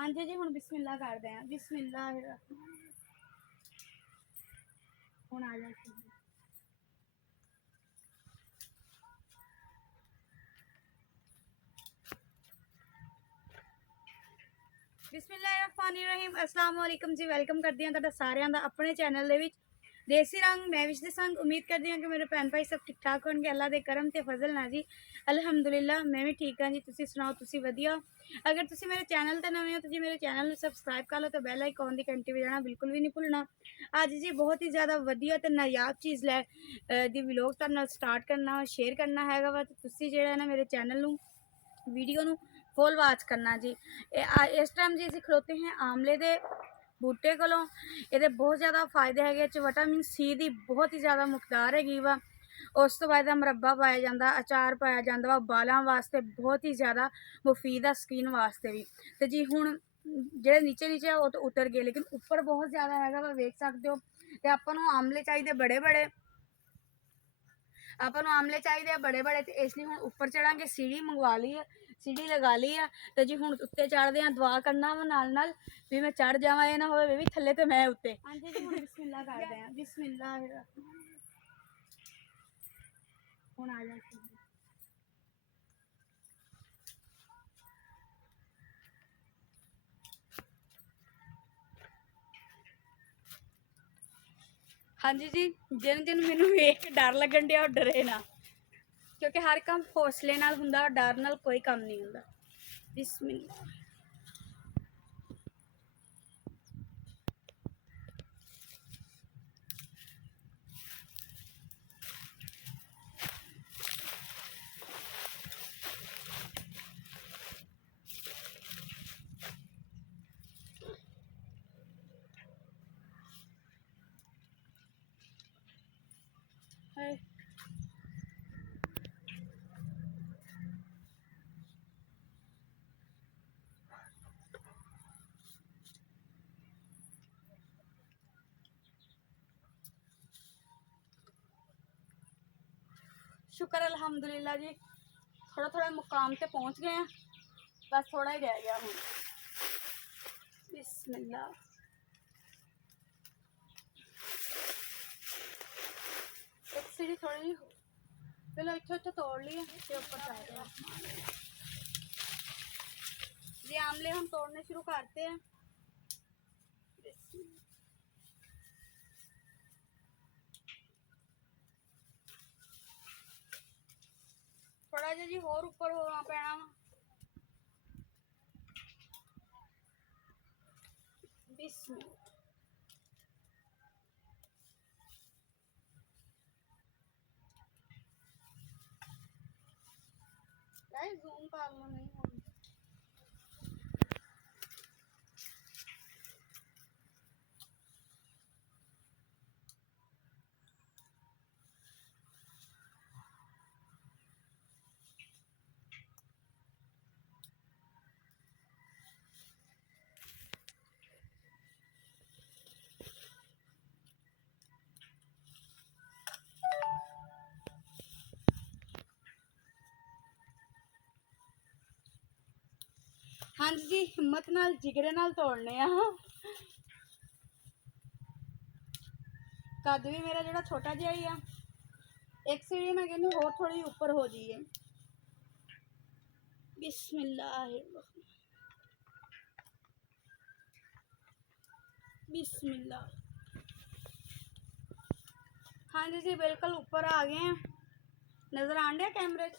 हाँ जी जी, हुण बिस्मिल्लाह करते हैं। बिस्मिल्लाह हुण आ जाते हैं। बिस्मिल्लाहिर्रहमानिर्रहीम। अस्सलाम वालेकुम जी, वेलकम करती हैं तुहाडा सारिਆਂ ਦਾ अपने चैनल ਦੇ ਵਿੱਚ देसी रंग मैं विश दे संग। उम्मीद करती हूँ कि मेरे भैन भाई सब ठीक ठाक होंगे अल्लाह के करम ते फजल ना जी। अलहमदुलिल्लाह मैं भी ठीक हाँ जी। तुसीं सुनाओ, तुसीं वधिया? अगर तुसीं मेरे चैनल ते नवे हो तो जी मेरे चैनल को सबसक्राइब कर लो तो बैल आइकॉन की घंटी बजाना बिल्कुल भी नहीं भुलना। अज जी बहुत ही ज़्यादा वधिया ते नायाब चीज़ लै दी व्लॉग तुहाडे नाल स्टार्ट करना शेयर करना हैगा वा। तुसीं जिहड़ा ना मेरे चैनल नूं वीडियो नूं फुल वाच करना जी। इस टाइम जी असीं खलोते हैं आमले दे बूटे कोलों। ये बहुत ज़्यादा फायदे है। विटामिन सी की बहुत ही ज़्यादा मुकदार हैगी वा। उस तो बाद मुरब्बा पाया जाता, अचार पाया जाता वा। बालों वास्ते बहुत ही ज़्यादा मुफीद है, स्किन वास्ते भी। तो जी हुण जो नीचे नीचे वो तो उतर गए, लेकिन उपर बहुत ज़्यादा है वा, वेख सकते हो। तो आपां नूं आमले चाहिए बड़े बड़े, आपां नूं आमले चाहिए बड़े बड़े। तो इसलिए हुण उपर चढ़ांगे, सीढ़ी मंगवा ली है, सीढ़ी लगा ली है। तो जी हुण उत्ते चढ़दे हैं, दुआ करना वा नाल नाल भी मैं चढ़ जावां, ये ना होवे भी थल्ले ते मैं उत्ते। हां जी जी, हुण बिस्मिल्लाह करदे हैं। बिस्मिल्लाह हुण आ जाते हैं। हाँ जी जी, जिन जिन मैनू वेख के डर लगन दिया डरे ना, क्योंकि हर काम हौसले नाल हुंदा, डर नाल कोई काम नहीं हुंदा। बिस्मिल्लाह। हाय शुक्र अल्हम्दुलिल्लाह जी, थोड़ा थोड़ा मुकाम पे पहुंच गए हैं, बस थोड़ा ही रह गया हूँ। बिस्मिल्लाह। एक सीढ़ी थोड़ी पहले इतना इतना तोड़ लिए, फिर ऊपर चढ़ गए जी। आमले हम तोड़ने शुरू करते हैं। थोड़ा जिहा जी होर ऊपर होना पैना। बिस्मिल्लाह। गाइस जूम कर लो, नहीं होनी। हाँ जी, हिम्मत नाल जिगरे नाल तोड़ने आ। कद भी मेरा जोड़ा छोटा जिहा ही आ। एक सीढ़ी मैं कहनी और थोड़ी ऊपर हो जाइए। बिस्मिल्लाह बिस्मिल्लाह। हाँ जी जी, बिल्कुल ऊपर आ गए हैं। नजर आन दिया कैमरे च?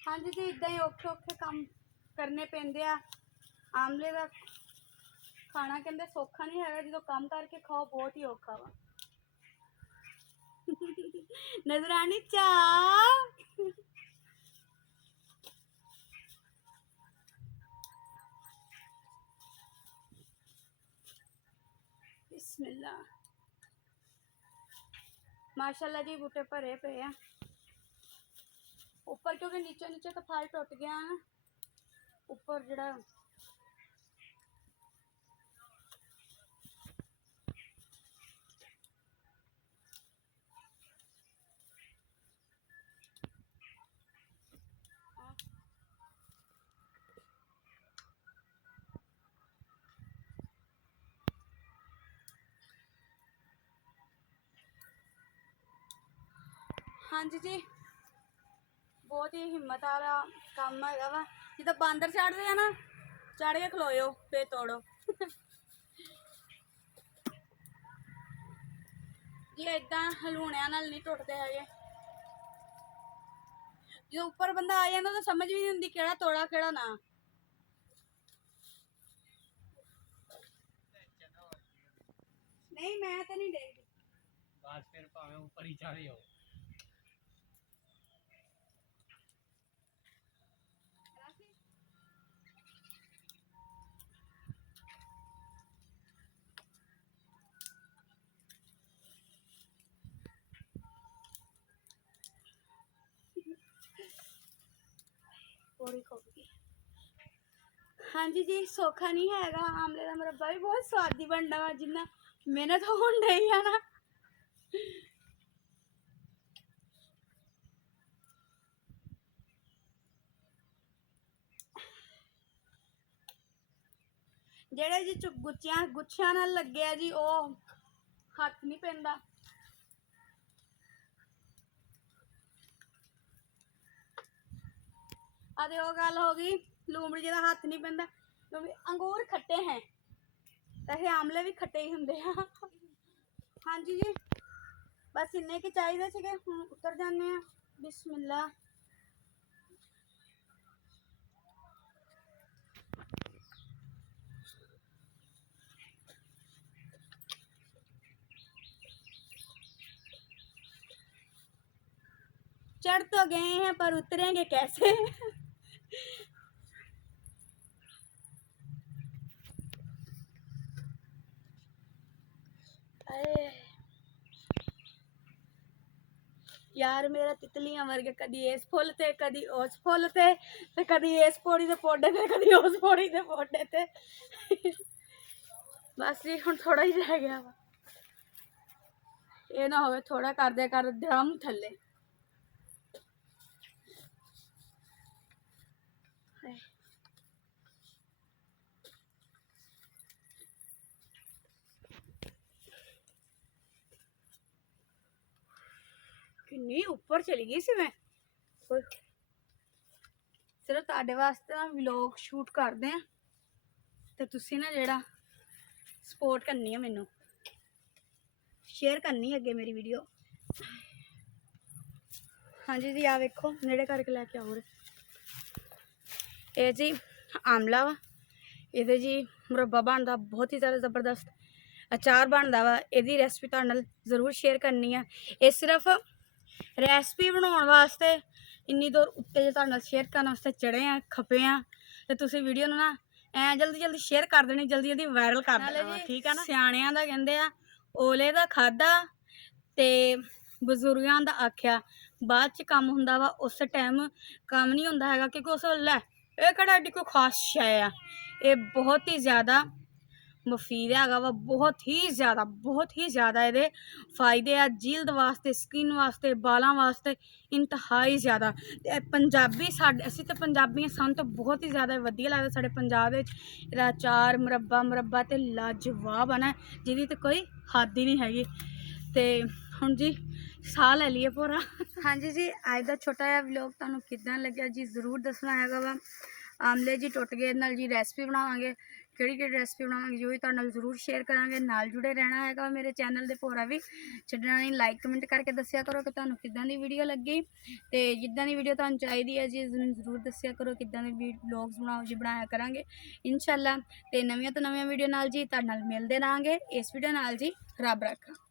हाँ जी जी, इदा ही औखे औखे काम करने पैंदे आ। आमले का खाना कहते सौखा नहीं है, जो काम करके खाओ बहुत ही औखा वा। नजर आनी चा। बिस्मिल्लाह। माशाल्लाह जी बूटे भरे पे हैं ऊपर, क्योंकि नीचे नीचे तो फल टुट गया है। ऊपर जड़ा हाँ जी बहुत ही हिम्मत वाला काम है वा जिदा बांदर चढ़ते हैं ना चढ़ के खलोयो फिर तोड़ो जी इदा हलूणिया नाल नहीं टुटते है जो ऊपर बंदा आ जाता तो समझ भी नहीं आती केड़ा तोड़ा केड़ा ना नहीं मैं तो नहीं देखती बस फिर भावें ऊपर ही चढ़ जाओ हाँ जी सौखा नहीं हैगा आमले का मुरब्बा भी बहुत स्वादी बनना वा जिन्ना मेहनत होन रही है ना ਜਿਹੜੇ ਜੀ ਗੁੱਛਿਆਂ ਨਾਲ ਲੱਗਿਆ ਜੀ ਉਹ ਹੱਥ ਨਹੀਂ ਪੈਂਦਾ अरे वो गल हो गई लूमड़ी जिहदा हाथ नहीं पैंदा क्योंकि अंगूर खट्टे हैं वैसे आमले भी खट्टे ही होंगे हाँ जी बस इन्ने की चाहिए थे हम उतर जाने बिस्मिल्लाह चढ़ तो गए हैं पर उतरेंगे कैसे यार मेरा तितलियां वर्गे कदी इस फुल ते कदी उस फुल ते कदी इस पौड़ी दे पौधे ते कदी उस पौड़ी दे पौधे ते बस जी हुण थोड़ा ही रह गया वा ये ना होवे थोड़ा करदे कर ड्रम थल्ले किन्नी ऊपर चली गई सी मैं सिर्फ तुहाडे वास्ते ना व्लॉग शूट करदे आ ते तुसी ना जेड़ा सपोर्ट करनी है मैनू शेयर करनी है अगे मेरी वीडियो हाँ जी आ वेखो नेड़े करके लैके आओ ये जी आमला वा ये जी मुरब्बा बनता बहुत ही ज़्यादा ज़बरदस्त अचार बनता वा यदी रेसिपी तुहाडे नाल जरूर शेयर करनी है ये सिर्फ रेसिपी बनाने वास्ते इन्नी दूर उत्ते जो तुहाडे नाल शेयर करने वास्ते चढ़े हैं खपे हैं तो तुसी वीडियो ना ऐ जल्दी जल्दी शेयर कर देनी जल्दी जल्दी वायरल कर देना ठीक है ना सियाणियां दा कहंदे आ ओले दा खादा ते बजुर्गां दा आख्या बाद च काम हुंदा वा उस टाइम काम नहीं हुंदा हैगा क्योंकि उस लै ये केड़ा एडी कोई खास शै आ ये बहुत ही ज़्यादा मुफीद है वा बहुत ही ज़्यादा ये फायदे आ जिल्द वास्ते स्किन वास्ते बालों वास्ते इंतहाई ज़्यादा पंजाबी साडे असीं ते पंजाबी सानूं तो बहुत ही ज़्यादा वधिया लगदा साडे पंजाब विच इहदा अचार मुरब्बा ते लाजवाब है ना जिहदी ते कोई हद ही नहीं हैगी ते हुण जी साह ले लिए पूरा हाँ जी अज का छोटा जिहा व्लॉग तुहानूं किदां लग्या जी जरूर दसना हैगा वा आमले जी टुट गए नाल जी रेसिपी बनावांगे किहड़ी रेसिपी बनावांगे जो भी तुहाडे नाल जरूर शेयर करांगे नाल जुड़े रहना हैगा मेरे चैनल दे पूरा भी छड्डना नहीं लाइक कमेंट करके दस्सिया करो कि तुहानूं किदां दी वीडियो लगी ते जिद्दां दी वीडियो तुहानूं चाहिदी है जी जरूर दस्सिया करो किदां दे व्लॉग्स बनाओ जी बनाया करांगे इंशाअल्लाह ते नवीं तो नवीं वीडियो नाल जी तुहाडे नाल मिलदे रहांगे इस वीडियो नाल जी रब रखा।